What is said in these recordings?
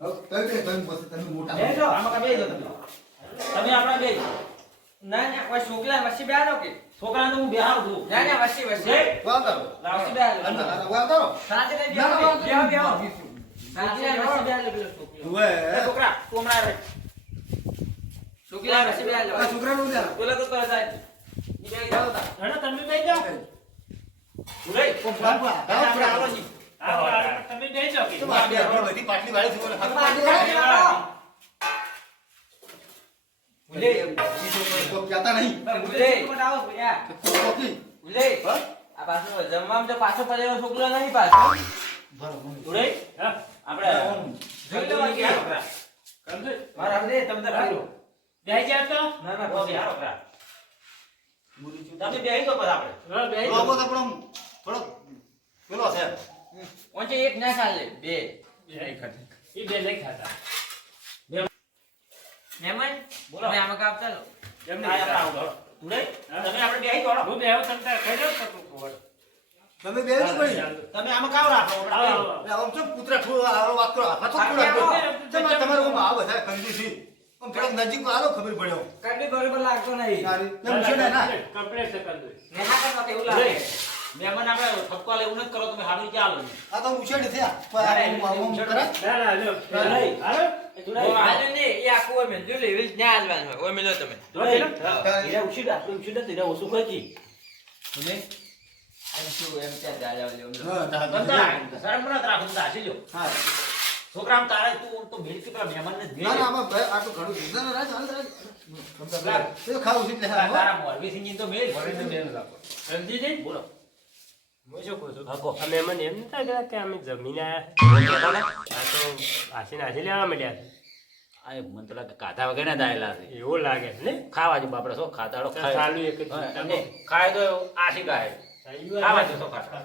તમે મોટા બેસો આમાં કા બેસો તમે આપણા બે ના કોઈ છોકરા વસી બેહારો કે છોકરાને તો હું બેહારું છું ના વસી વાહ કરો વસી બેહારો વાહ કરો સાચે નહીં ના બેહારો વાહ સાચે વસી બેહારો પેલો છોકરો ઓએ છોકરા તું હમણાં રહે છોકરા વસી બેહારો આ છોકરાનો દે પેલો તો કરે જાય ઈ બે જાવ તા હેડો તમે બેસી જાઓ ઉરે બાપા આપણે આવો છી તમે બેસી જાઓ કે આ બે બધી પાટલી વાળી છે ઉલે તો કહેતા નહીં ઉલે બનાવો ભૈયા કોકી ઉલે હા આ પાછો જમવામાં તો પાછો પડેલો છોકરો નહીં પાછો બરાબર ઉરે આપણે જોઈ લેવા કે છોકરા સમજે મારા દે તમ તો ફેરો બેસી જાઓ તો ના ના ઓકે પછી હારો કરા તમે બેસી જાઓ પછી આપણે હા બેસી લોબો તો પણ થોડો પેલો છે ઓંચે એક ના ચાલે બે એ બે લઈ ખાતા મહેમાન બોલો. તમે આમાં કાપ ચાલો એમને આવો ઉરે તમે આપણે બેસી જાઓ હું બેહો તમે ખાઈ જાઓ તો ખબર તમે બે જ પડી તમે આમાં કાવ રાખો આપણે આમ તો પુત્ર થોડો આરો વાત કરો આ તો થોડો તમારે ઓમ આ બધા કંજૂસી આમ થોડો નજીક આલો ખબર પડ્યો કાઢી બરોબર લાગતો નહીં સારી એમ છે ને ના કમ્પ્લીટ છે કંદુ નેહા કરવા એવું લાગે મહેમાન આપણે ઠપકો લેવું નથી કરો તમે હાડી ચાલો આ તો ઉછેડ થયા કોઈ આમ કરે ના ના લો નહીં હાલો ઓ આલે ને એ આખું ઓય મેં જોઈ લે ન્યા હાલવાનું હોય ઓય મેલો તમે હીરા ઉછીડા હીરા ઓછું ખર્ચી તમે આમ શું એમ ત્યાં દાડા લેવું હા બંધા શરમ ન રાખો તો આસી જો હા છોકરામ તારે તું તો ભેળ કે પેલા મહેમાન ને ના ના આમાં ભાઈ આ તો ઘણું દીધા ને રાજ હાલ રાજ તો ખાવું છે એટલે હા તારા મોરબી સિંગી તો મેલ ભરે ને બેન રાખો સમજીજી બોલો હું શું કહું છું હકો અમે મને એમ નતા કહેતા કે અમે જમીન આયા આ તો આસી લેવા મળ્યા આ મન તો લાગે કાધા વગર ના દાયેલા છે છે એવું લાગે છે ને ખાવા જો બાપડા સો ખાતાડો ખાય ચાલુ એક જ અને ખાય તો આશી ગાય ખાવા જો સો ખાતા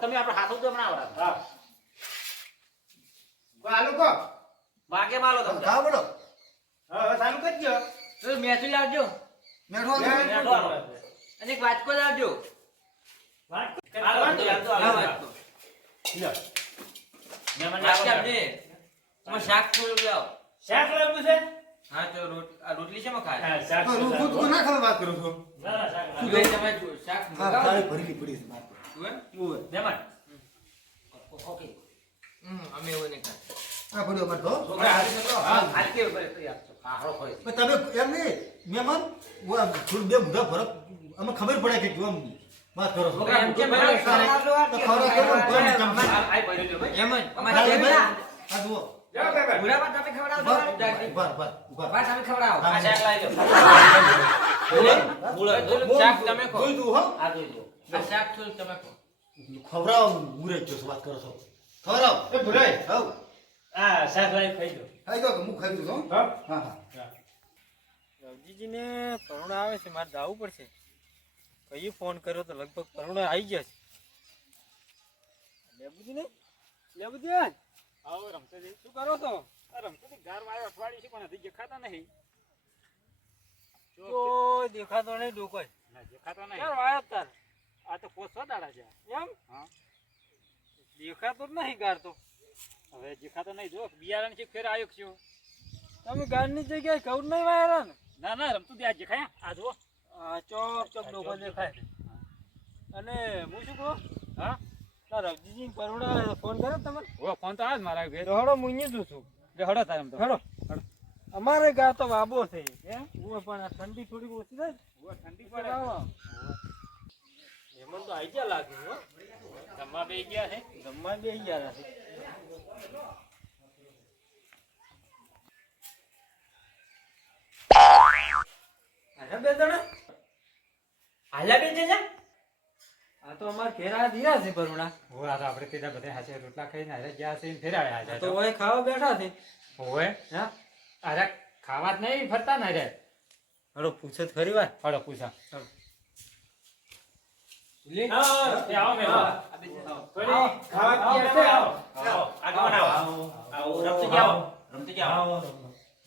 તમે આપણે હાથો તો હમણાં આવડા હા આલુ કો વાગે માલો તમે ખાવ બોલો હા ચાલુ કરજો તો મેથી લાવજો મેઠો મેઠો આલો. અને એક વાટકો લાવજો વાત હાલો, વાંધો નહીં, હાલો, હા હાલો. વાટકો લ્યો મહેમાન વાટકા આવો. ને તમારે શાક થોડું લાવ શાક લાવવું છે હા તો આ રોટલી શેમાં ખાય હા શાક તો રૂખું તો ના ખાવા વાત કરું છું ના ના શાક શું ભાઈ તમે જો શાક હા મંગાવો તાળી ભરેલી પડી છે માર શું એમ? મહેમાન ઓકે અમે એવું નહીં ખાતા આ પડ્યો માર તો છોકરા હારી છોકરો હાલ કે ઉપર તૈયાર છો હા હારો ખોય પણ તમે એમ નહીં મહેમાન થોડું બે મુદ્દા ફરક અમે ખબર પડે કે કેમ વાત કરો છો છોકરા એમ કેમ તો ખવડાવ કેમ ચમચા આઈ પડ્યો લ્યો ભાઈ એમ જ અમારે જેમ ના આ જુઓ જાઓ કાકા ભૂરામાં તમે ખવડાવો ઉભા છો દાદી ઉભા ઉભા વાત તમે ખવડાવો હા. આ શાક લાવી લો શાક તમે ખો જોઈ તું હો આ જોઈ લો આ શાક થોડું તમે ખો ખવડાવ મુરે જો વાત કરો છો ખવડાવ એ ભુરાઈ હાઉ આ શાક લાવી ખાઈ દો ખાઈ દો કે હું ખાઈ દઉં છું હા હા હા રવજીજીને કરુણા આવે છે મારે જવું પડશે કઈ ફોન કર્યો તો લગભગ કરુણા આવી ગયા છે લેબુજી ને લેબુજી આવો રમતેજી શું કરો છો આ રમતેજી ઘર વાળો અઠવાડિયું છે પણ હજી દેખાતા નહીં કોઈ દેખાતો નહીં ડોકોય ના દેખાતા નહીં ક્યાં વાયો તાર આ તો પોસ દાડા છે એમ હા દેખાતો જ નહીં ગાર તો હવે દેખાતો નહીં જો બિયારણ છે ફેર આવ્યો છું તમે ગારની જગ્યાએ કઉર નહીં વાયરા ને ના ના રમતું ત્યાં દેખાય આ જો આ ચોક ચોક ડોકો દેખાય અને હું શું કહું હા તાર રવજીજીને કરુણા ફોન કર્યો તમે ઓ ફોન તો આજ મારા ઘેર તો હડો હું અહીંયા જ છું લે હડો તાર એમ તો હડો અમારે ગાર તો વાબો છે એમ હું પણ આ ઠંડી થોડી ઓછી થાય ઓ ઠંડી પડે પડે મહેમાન તો આઈ ગયા લાગે હો જમવા બે ગયા છે જમવા બે ગયા છે હાલા બે જણા હાલા બે જણા આ તો અમાર ઘેરા દિયા છે બરુણા ઓ આ તો આપણે તેના બધા હાથે રોટલા ખાઈને હારે ગયા છે ફેર આવ્યા છે તો ઓય ખાવા બેઠા છે ઓએ હા અરે ખાવા જ નહીં ફરતા ને રે હડો પૂછે તો ખરી વાત હડો પૂછા લે એ આવો મે આવો. ખાવા છે આવો આગળ આવો આવો રમતી જાઓ રમતી જાઓ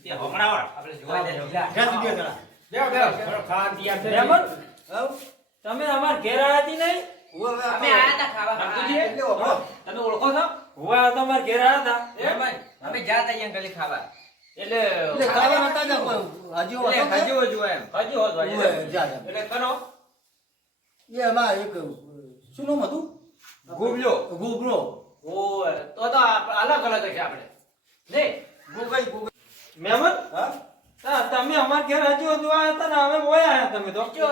તે હમણાં આવો આપણે જોવા જાય ઘેર સુધી જણા બેવ બેવ ખાવા તૈયાર છે મહેમાન હાઉ તમે અમાર ઘેર આયા હતી નહીં હું હવે અમે આયા તા ખાવા રમતુજી એટલે ઓળો તમે ઓળખો છો હોવે આ તો મારા ઘેર આવ્યા હતા મહેમાન, અમે જાતા અહીંયા ગલી ખાવા એટલે એટલે ખાવા હતા ને કોઈ હજી હતો કે? હજુ જો એમ હજી હોત ભાઈ. ઓવે, જા, જા. એટલે કરો એ એમાં એક શું નામ હતું? ગુબલો ગોગરો. ઓય તો અલગ અલગ છે આપણે નહીં ગોગાઈ, ગોગાઈ. મહેમાન હા? તમે અમારા ઘેર હજુ હજુ આવ્યા હતા ને હવે ઓય આયા તમે તો જો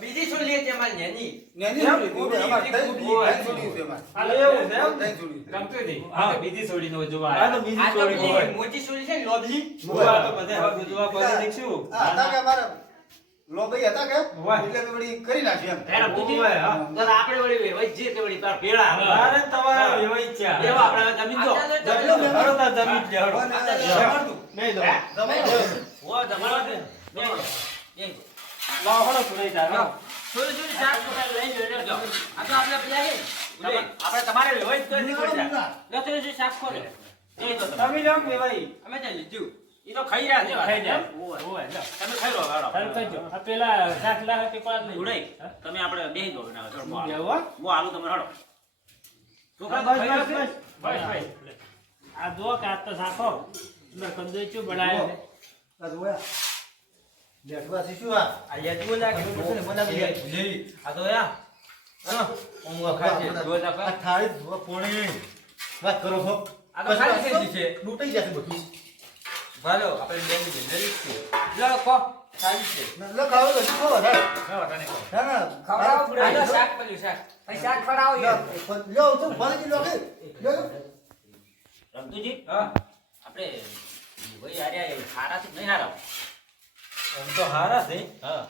બીજી છોલી હતી અમારી નેની નેની એમ? છોડી, ગોગરી. અમારે ત્રણ છોડી છે એમાં. એવું છે એમ? ત્રણ છોડી છે. ગમતું હતી હા. બીજી છોડીનો જોવા આ તો બીજી આ તો ચોરી પેલી હોય મોટી છોલી છે ને લોબલી હોવે, આ તો બધે હવે જોવા પડે દેખશું આ હતા કે અમારા લોભાઈ હતા કે? વાહ. એટલે અમે વળી કરી નાખ્યું એમ. એના પૂછી ઓય, હા. તો આપણે વળી વચ્ચે તે વળી તાર ભેળા મારે ને તમારે એવી ઈચ્છા એવા આપણે જમીન જો હળો તાર જમીન લે, હળો. અને જમણતું. નહીં દો. ઓ જમાડો દે બેન લાવો, હળો તું નહીં તાર, હળો. થોડી થોડી શાક પકાવી લઈ લેજો આ તો આપણે પેલા હે આપણે તમારે લેવાય જ કરી પડી જાય લો થોડી થોડી શાક ખોલે એ તો તમે લો ને ભાઈ અમે ત્યાં લીધું એ તો ખાઈ રહ્યા છે ખાઈ જાય. ઓય. ઓય, લો. તમે ખાઈ લો ગાડો હાલ કરજો. આ પેલા શાક લાવે તે પાડ લઈ. ઉડાઈ તમે આપણે બેહી ગયો બનાવો ચલો હું એવું, હા? હું આલુ તમે હડો છોકરા બસ, ખાઈ બસ, લો બસ. બસ ભાઈ. આ જો કે આ તો શાકો મેં કંદોઈ ચૂ બનાવ્યો છે. આ જોયા. બેઠવા છે શું આ? આ યાદવું લાગે બનાવી દે. ભૂલી આ તો યા હા હું ખાશે જો જા આ થાળી ધોવા પોણી. વાત કરો છો. આ તો ખાલી થઈ ગઈ છે લૂંટાઈ જશે બધું. ભાલો આપણે બેન જલ્દી છે લો કો ખાલી છે લો ખાવો તો શું ખાવો થાય? ખાવા તને કહો ના, ના. ખવડાવો આ પૂરા શાક પડ્યું શાક પછી શાક ખવડાવો યાર લ્યો, તો ભલે લો કે. લ્યો. રમતુજી હા આપણે ભાઈ આર્યા ખારા છે નહીં હારા એમ તો હારા છે હા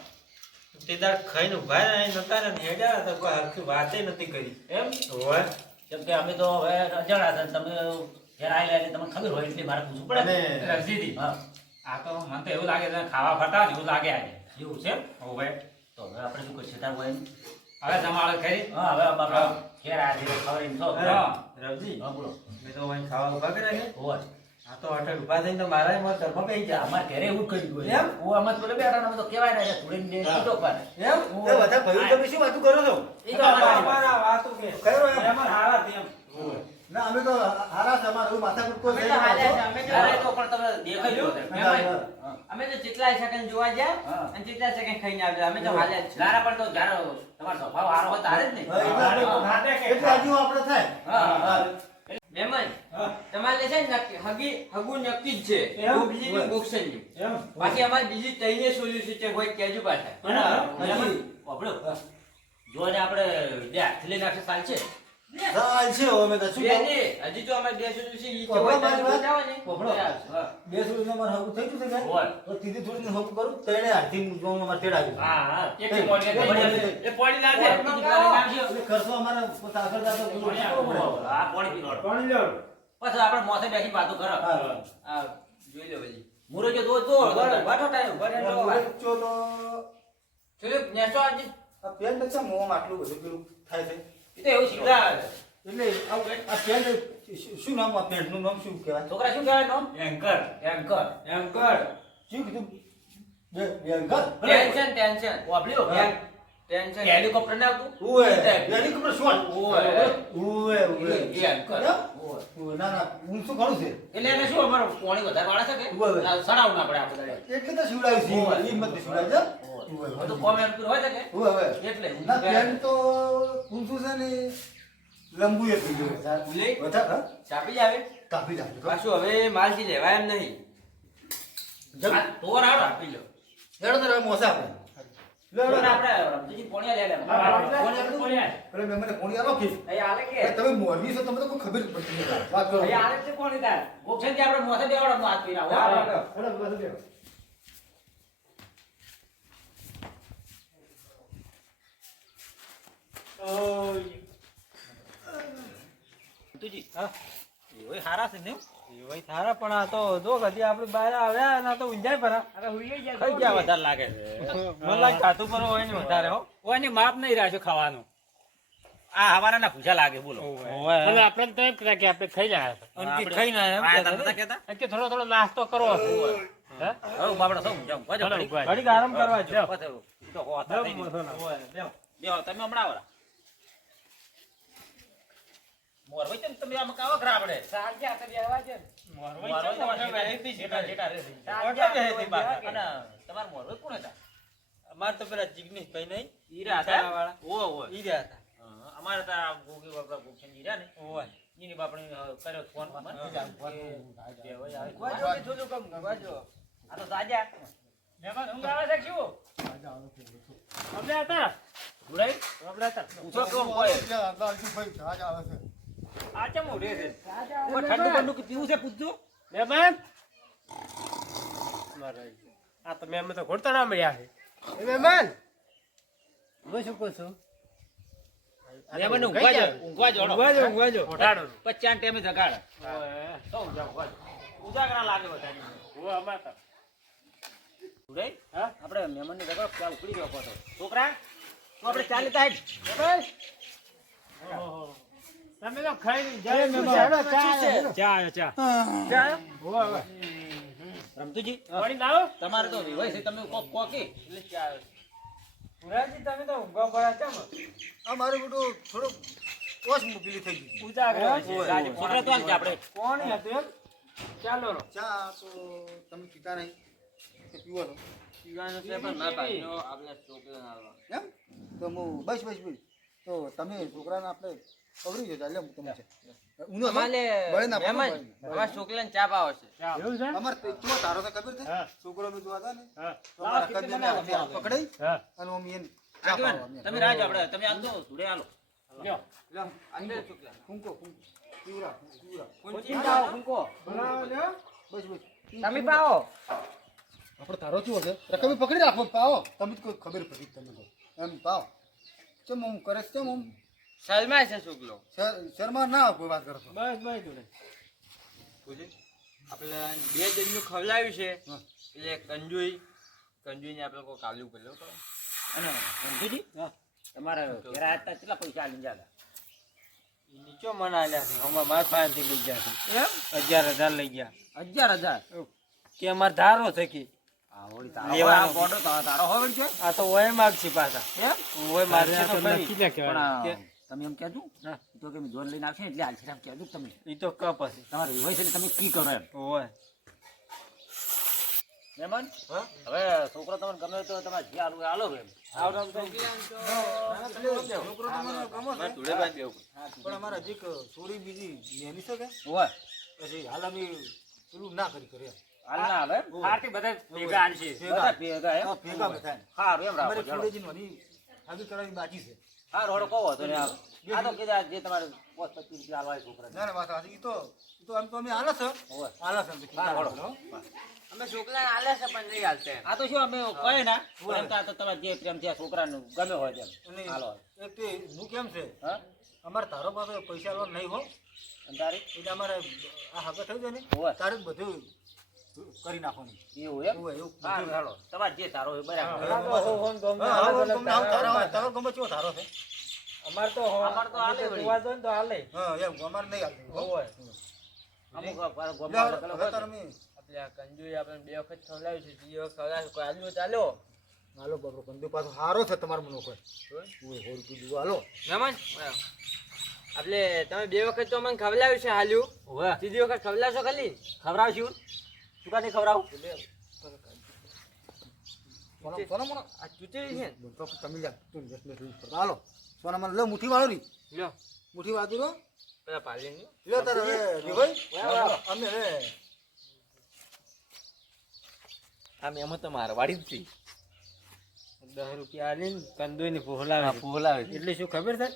તે દાડ ખાઈને ઉભા રહ્યા નતા ને હેડ્યા તો કોઈ હરખી વાતે નથી કરી એમ હોય કેમ કે અમે તો હવે અજાણા છે તમે ઘેર આવેલા એટલે તમને ખબર હોય એટલે મારે પૂછવું પડે અને રસીદી હા આ તો મને તો એવું લાગે છે ખાવા ફરતા ને એવું લાગે આજે એવું છે હવે તો હવે આપણે શું કરીએ તાર હોય હવે જમાડો ખરી હા હવે આપણે ઘેર આજે ખબર એમ તો હા રવજી હા બોલો મેં તો અહીં ખાવા ઉભા કર્યા છે હોય આ તો અટક ઉભા થઈને તો મારા એમાં તરફા પઈ ગયા અમારે ઘરે એવું કર્યું હોય એમ? હું આમાં તો બેઠા ને અમે તો કહેવાય ને થોડી ને હા. કીધો પાડે એમ એ બધા ભાઈઓ તમે શું વાતું કરો છો? એ તો અમારે અમારા વાતો કે ખરો એમ? એમાં હારા છે એમ ના, અમે તો હારા છે. અમારું માથાકૂટ કોઈ અમે છે તો હાલ્યા છે નહીં. અમે અરે તો તો પણ તમે દેખાઈ ગયો છે. મહેમાન, હા. અમે તો જેટલા સેકન્ડ જોવા ગયા હા. અને જેટલા સેકન્ડ ખાઈને આવ્યા અમે તો હાલ્યા જ છે ગારા પણ તો જ્યારે તમારો સ્વભાવ હારો હોય તારે જ ને હા, એટલે આપણે- એટલે હજુ આપણે થાય. હા, હા. મહેમાન હા. તમારે છે ને હગું નક્કી જ છે એમ? ગુબલીની બોક્સની એમ બાકી અમારી બીજી તઈને સોલ્યુશન છે કોઈ કહેજો પાછા અને હજી. વાપરો. જો ને આપણે બે હાથથી લઈને આપણે ચાલશે ચાલ છે હવે અમે તો શું બે કહું? ને હજી તો અમારે બે સોલ્યુશન ઈ પકડો હોય મારી વાત. બતાવો ને પકડો. હા. બે સુડીનું અમારે હગું થઈ ગયું છે કે? હોય. તો ત્રીજી સુડીનું હગું કરું, ત્રણે હાથથી મૂકવામાં અમારે તેડ આવ્યું. હા હા કેટલી મોટી એ થઈ મોટી જશે. થઈ. એ પોણી લાગે બીજી પોણી નાખજો. એટલે ખર્ચો અમારે આગળ જતો પેલું કરવો પડે. હા પોણી પીવાનો પાણી લ્યો પછી આપણે મોસે બેસી વાતો કરો હા. આ જોઈ લો બધી મુરજો તો બાટો ટાઈમ અને મુરચ્ચો તો થોડુંક નેસો આજે આ પેન્ટ છે મોંમાં આટલું બધું પેલું થાય છે. એ તો એવું શીખડા એટલે આ પેન્ટ શું નામ આ પેન્ટનું નામ શું કહેવાય? છોકરા શું કહેવાય નામ એન્કર એન્કર એન્કર શું કીધું? બેંકર? ટેન્શન વાપર્યો હા. ટેન્શન હેલિકોપ્ટર ને આવતું ઉવે. Helicopter shot. ઉવે. ઉવે, ઉવે. એ એન્કર એમ? ઉવે. ઉવે. ના, ના, ઊંચું ઘણું છે. એટલે એને શું અમારે પોણી વધારે વાળા છે કે ઉવે. સડાવું ના પડે આપણે દાડે. એટલે તો શિવડાવ્યું છે. ઉવે. ઈ મત શિવડાવ્યું છે. ઉવે. ઉવે. બધું કોમેન્ટ હોય છે કે ઉવે, ઉવે. એટલે ના, પેન્ટ તો ઊંચું છે ને લંબુ એ થઈ ગયું. ઉલે? વધારે, હા? ચાપી જ આવે કાપી નાખ્યું. પાછું હવે માલથી લેવાય એમ નહીં આ તોર આવડો આપી લો હેડો તો હવે મોસે આપણે. લે, તોર લે. આપણે રમજીજી પોણી લે લે પોણી આપી દો. અરે મેં મને પોણી આલો કે? અહીં આલે કે અરે તમે મોરબી છો, તમને તો કોઈ ખબર જ પડતી નથી. વાત કરો. અહીં આલે છે કોણ તાર ગોક્ષણ થી આપણે મોસે બેવડો હાથ પીરા હા, હો હેડો, હેડો, બસ બેહો. તુજી હા ઓય હારા છે ને એ ભાઈ થારા પણ આ તો જો કદી આપણે બહાર આવ્યા અને આ તો ઊંઝાય પરા ખાઈ ગયા વધારે લાગે છે મને લાગે કાતું પર હોય ને વધારે હો ઓને માપ નહીં રાખ્યો ખાવાનું. આ હવાના ના ભૂજા લાગે બોલો એટલે આપણે તો એમ કહેતા કે આપણે ખાઈ જાય અંકિત ખાઈને આયા એમ આ કહેતા નતા કેતા કે થોડો થોડો નાસ્તો કરો હે હવે બાબડો સૌ જાવ ભજો ચાલો, ઘડી. ઉભા. ઘડીક આરામ કરવા જો પછી તો હોતા થઈ ગયું. બેહો, તમે હમણાં આવરા મોરવાઈ છે ને તમે આમ કાવા ખરા આપણે સાંજ્યા તો બેહવા છે ને. મોરવાઈ તો મોરવાઈ વહેતી છે. જેટા રહે છે. મોરવાઈ વહેતી બાપા. અને તમાર મોરવાઈ કોણ હતા? અમાર તો પેલા જિગ્નેશભાઈ નહીં ઈરા વાળા હતા. ઓ ઈ રહ્યા હતા. અમારે તો આ ગોગી બાપડા ગોખેન ઈરા ને ઓય. એની બાપણી કર્યો ફોન મને. બેવાય આવે. વાજો કે થોડું કમ વાજો. આ તો સાજા મહેમાન ઊંઘ આવે છે શું? અમને હતા. ઉડાઈ અમને હતા. પૂછો કેમ કોઈ લાલજીભાઈ જહાજ આવે છે. આ ચમ ઉડે છે ઓ ઠંડુ ઠંડુ કે પીવું છે પૂછજો મહેમાન આ તો મહેમાન તો ઘોડતા ના મળ્યા છે. એ મહેમાન હું શું કહું છું? મહેમાન ઊંઘવા જોડો વાજો. ઘોટાડો. 50 ટાઈમે જગાડ ઓય. તો ઊંઘવા ઉજાગરા લાગે બધાને ઓ અમાર તો. ઉડાઈ હા? આપણે મહેમાનને જગાડ ક્યાં ઉકળી ગયો પાછો છોકરા તો આપણે ચાલી તાઈ ઓહો. તમે તો ખાઈ જય જાય મહેમાન. ચા. ઓય. રમતુજી પાણી લાવો. તમારે તો વિવાહ છે તમે કોક કોકી એટલે ચાલ. પુરાજી તમે તો ઊંઘવા પડ્યા કેમ? આ મારું બેટું થોડુંક ઓછ મોકલી થઈ ગયું. ઉજાગરા છોકરા તો આમ છે આપણે કોણ હતું એમ? ચાલો રો. ચા તો તમે પીતા નહીં કે પીવો છો પીવાનું છે પણ ના પાડ્યો. એમ તો હું બસ તો તમે છોકરાને આપણે ખબરી છે ચાલે હું તમને છે ઉનો બળે ના અમાર છોકરાને ચા પાવો છે. એવું છે? અમાર તો તારો તો ખબર છે હા. છોકરો બી જોવા હતા ને હા. તો અમારા કદને હાથે પકડાઈ હા. અને અમે એને ચા આગેવાન, પાવા અમે. તમે રાજ આપણે તમે આમ તો સુડે આલો લ્યો. લો અંદર છોકરા. ફૂંકો પીવરા કુંચી પાવો ફૂંકો. બસ તમે પાવો. આપણે તારો ચો છે રકમ પકડી રાખો પાવો તમે કોઈ ખબર પડી તમને તો એમ પાવ ચમ હું કરે છે હું શરમાય છે છોકરો. શર્મા ના કોઈ વાત કરતો બસ બસ જોડે. આપણે બે જણનું ખવડાવ્યું છે હા. એટલે કંજુઈને આપણે કોઈ કાલું કર્યો તો. અને રમતુજી તમારા ઘેર આયા કેટલા પૈસા આલીને જાતા ઈ નીચો મને આલ્યા છે હમણાં મારા પાસેથી લઈ ગયા છે એમ 11,000 લઈ ગયા 11,000 કે અમાર ધારો છે કે આ વળી તારો લેવાનો. આ ગોડો તારો હવે છે આ તો ઓય માગશે પાછા એમ ઓય મારશે તો ખરી. પણ આ કે- તમે એમ કહેજો હા. તો કે જોન લઈને આવશે ને એટલે હાલશે એમ કહેજો તમે ઈ તો કપ હશે તમારે વિવાહ છે એટલે તમે કી કરો એમ ઓય. મહેમાન હા? હવે છોકરો તમને ગમે તો તમારે જે આલુ આલો એમ છોકરો તમને ગમો છે મારે ધૂળે બાંધી દેવું. પણ અમારા હજી થોડી બીજી એની શકે ઓય પછી હાલ અમે પેલું ના કરી કરે હાલ ના આવે આરતી બધા ભેગા આલશે બધા ભેગા એમ ભેગા બધા હારું એમ રાખો અમારે ચાલો. ફૂલેજી વાની આગળ કરવાની બાકી છે હા રોડો કહો તો ને આ તો કીધા જે તમારે 25 રૂપિયા આલવા છોકરાને ના ના વાત સાચી. ઈ તો આમ તો અમે હાલે છે ઓય હાલે છે અમે હા રોડો અમે છોકરાને આલે છે પણ નહીં હાલશે. આ તો શું અમે કહે ના પ્રેમ તો આ તો તમારે જે પ્રેમ થયા છોકરાને ગમે હોય તેમ અને હાલો એક તે હું કેમ છે હા અમારે તારો પાસે પૈસા લો નહીં હો અને તારી એટલે અમારે આ હગત થઈ જાય ને ઓય તારે જ બધું કરી નાખવાનું એવું એમ ઓય, એવું હા બધું. હાલો તમારે જે તારો હોય બરાબર હા, હા, ગમે આમ તારા હોય. તારો ગમે ચેવો તારો છે અમાર તો હાલે વળી. જોવા જો ને તો હાલે. હા એમ અમારે નહીં હાલતું હો. ઓય. અમુક એટલે હવે તારે અમે આપણે આ કંજુએ આપણે બે વખત ખવડાવ્યું છે ત્રીજી વખત ખવડાવ્યું કોઈ આલ્યું ચાલો. હાલો બાપરો કંદુ પાછો હારો છે તમારો મનો કોઈ ઓય હોર કીધું હાલો મહેમાન આપણે તમે બે વખત તો અમને ખવડાવ્યું છે હાલ્યું ઓય ત્રીજી વખત ખવડાવશો ખાલી ખવડાવશું શું કાંઈ નહીં ખવડાવું સોના મોના આ ચૂંટણી છે ને? તો તમે જા તું જસ ને તું કરતા હાલો સોના મને લે મુઠ્ઠી વાળો રી લ્યો મુઠ્ઠી વાળો રો પેલા પાલીને લે તારે હવે રીભાઈ અમે હવે આ મેમો તો મારવાડી જ હતી 10 રૂપિયા આલીને કંદોઈને ફોલાવે એટલે શું ખબર છે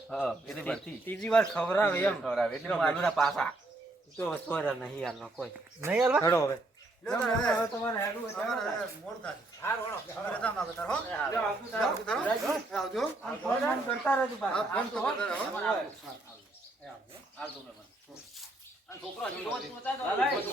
ત્રીજી વાર ખવડાવે એમ એટલે આલુના પાસા તો સોરા નહીં હાલનો કોઈ નહીં હાલવા હેડો હવે લે તારે હવે તમારે હેડું હોય તો અમારે હવે મોડ થાય હા રોડો હવે રજા માંગે તાર હો આવજો ફોન કરતા રહેજો હા પાછા. ફોન તો કરતા રહો આવજો મહેમાન અને છોકરો હજી રોજ પોતા ખવડાવ્યું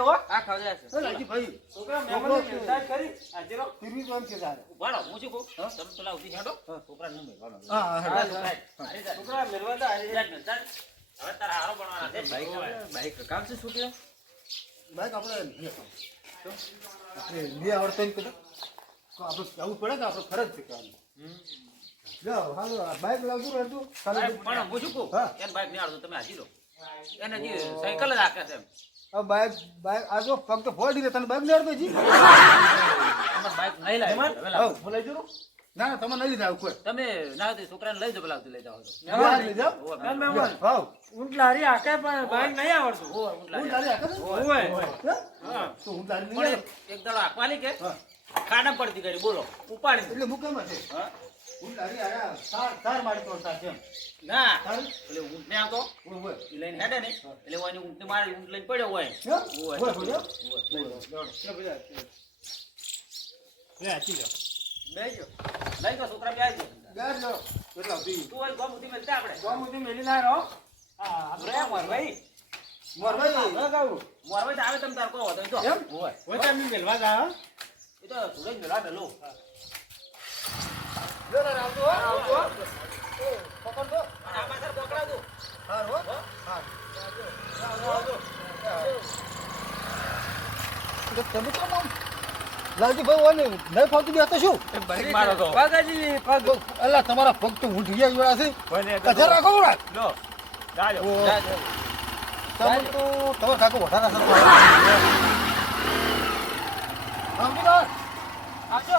હો? આ ખવડાવ્યું છે. લાજી ભાઈ છોકરા મહેમાનને નિર્ધાર કરી આજે રો. ફિરવી તો એમ કે તારે ઉભાડો હું શું કહું તમે પેલા ઉઠી હેડો છોકરાને નહીં મેળવાનો હા હા છોકરા મેળવા તો આજે હવે તારા હારો બનવાના છે બાઈક કામ છે છોકરા બાઈક આપણે આપણે બે આવડતો એમ કદાચ તો આપણે જવું પડે કે આપણે ફરજ છે કે જાઓ હાલો આ બાઈક લાવજો રહેતું પણ હું શું કહું હા. એને બાઈક નહીં આવડતું તમે હાજી લો એને જે સાયકલ જ હાકે છે એમ આ બાઈક બાઈક આ જો પગ તો ફોડી દે તને બાઈક નહીં આવડતું હજી તમારે બાઈક નહીં લાવી હવે લાવો. બોલાઈ જરો ના ના તમે નહીં લીધા આવું કોઈ તમે ના હોય તો છોકરાને લઈ જાઓ પેલા સુધી લઈ જાઓ તો. મહેમાન લઈ જાઓ હોવે, ચાલ મહેમાન. હાવ ઊંટ લારી આકે પણ બાઈક નહીં આવડતું હોવે, ઊંટ હું લાવી. તારી આખા ઓય હા. તો હું તારી પણ લઈ એક દાડો હાંકવાની કે હા ખાડા પડતી કરી બોલો ઉપાડી એટલે મુકેમાં છે હા? હું તારી આયા તાર મારી તોડતા છે એમ ના તારી એટલે ઊંટ ને આવતો ઓય એ લઈને હેડે ને એટલે હું એની ઊંટને મારી ઊંટ લઈને પડ્યો હોય ઓય ઓય બોલ્યો લે આચી લો બેજો લઈ તો છોકરા બે આવી ગાર લો કેટલા હતી તું હોય ગોમ ઉધી મેલતા આપણે ગોમુથી મેલી ના રહો રે મોર ભાઈ મોરભાઈ મોર ભાઈ તો આવે તમે તાર કહો તો એમ? હોય હોય તમે મેલવા જા એ તો સુરજ મેલા મેલો જરા આવજો આવજો પકડ દો અને આમાં સર પકડા દો હાર હો હાર આવજો તો તમે કેમ આમ લાલજી ભાઈ ઓને નહીં ફાવતું બે તો શું બાઈક મારો તો પગાજી પગ અલ્લા તમારા પગ તો ઉઠી ગયા જોડા છે કોને કચરા રાખો બરા લો જાજો તમે તો તમારા કાકો વઢારા સર આવજો આવજો